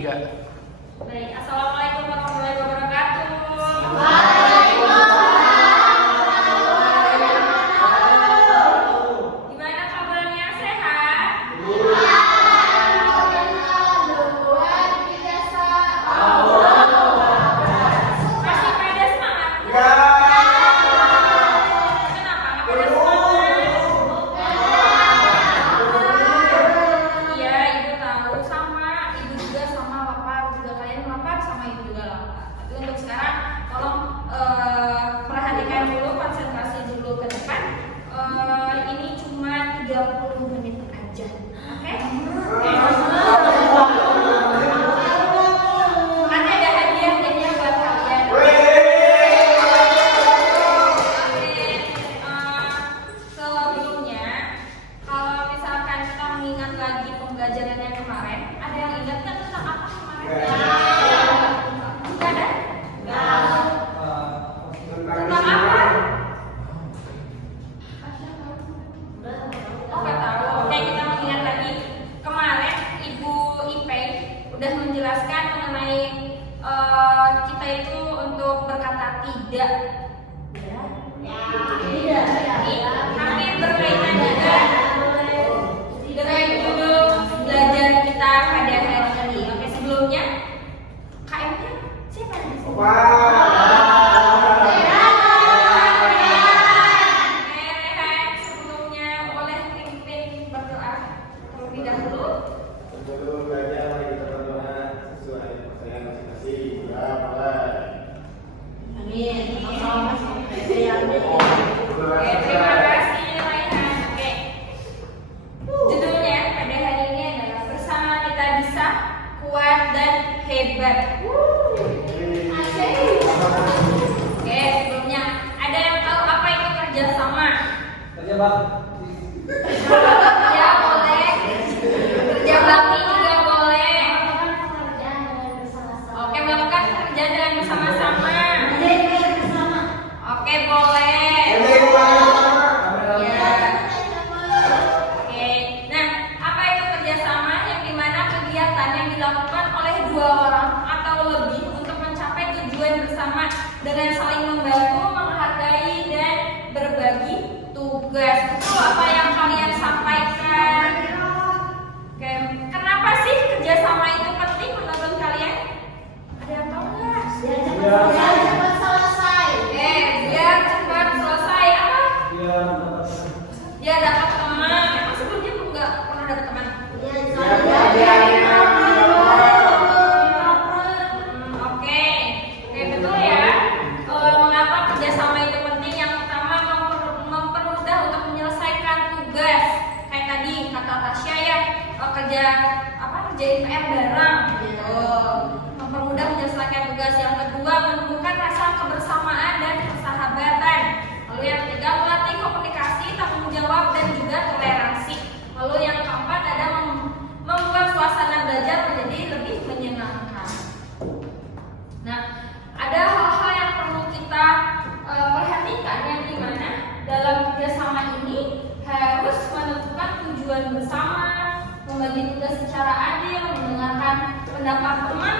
Baik, assalamualaikum warahmatullahi wabarakatuh. Gimana kabarnya, sehat? Masih pada semangat? Kenapa nggak pada semangat? Iya, ibu tahu, sama ibu juga, sama lapar juga, kalian lapar, sama ibu juga lapar. Tapi untuk sekarang tolong perhatikan dulu, konsentrasi dulu ke depan. Ini cuma 30 menit aja, oke? Nanti ada hadiahnya buat kalian. Sebelumnya, kalau misalkan kita mengingat lagi pembelajaran yang kemarin, ada yang ingat kan tentang apa kemarin? Nggak ada? Tentang apa? Oh, nggak tahu. Oke, kita mengingat lagi. Kemarin Ibu Ipei udah menjelaskan mengenai kita itu untuk berkata tidak. Ini hampir berkaitan juga dengan judul belajar kita pada hari ini. Oke, sebelumnya KM-nya siapa yang di sini? Rehan, sebelumnya boleh pimpin berdoa terlebih dahulu. Oke, terima kasih Rehan. Oke, judulnya pada hari ini adalah bersama kita bisa kuat dan hebat. Oke, sebelumnya ada yang tahu apa itu kerjasama? Ya boleh. Kerja bakti juga boleh. Oke, melakukan pekerjaan dengan bersama-sama. Oke, boleh. Ya. Oke. Nah, apa itu kerjasama? Yang dimana kegiatan yang dilakukan oleh dua orang atau lebih untuk mencapai tujuan bersama dengan saling membantu, menghargai dan berbagi tugas. Itu apa yang kalian sampaikan? Oke, kenapa sih kerjasama itu penting menurut kalian? Ada yang tahu nggak? Biar cepat selesai apa? Dia dapat teman. Emang sebelumnya nggak pernah dapat teman? Oke, betul ya. Mengapa kerjasama itu penting? Yang pertama mempermudah untuk menyelesaikan tugas. Kayak tadi kata Tasya ya, kerjain PR bareng. Mempermudah menyelesaikan tugas. Yang kedua, menumbuhkan rasa kebersamaan dan persahabatan. Lalu yang ketiga, melatih komunikasi, tanggung jawab dan juga toleransi. Lalu yang keempat ada membuat suasana belajar menjadi lebih menyenangkan. Nah, ada hal-hal yang perlu kita perhatikan, yang dimana dalam kerjasama ini harus menentukan tujuan bersama, membagi tugas secara adil, mendengarkan pendapat teman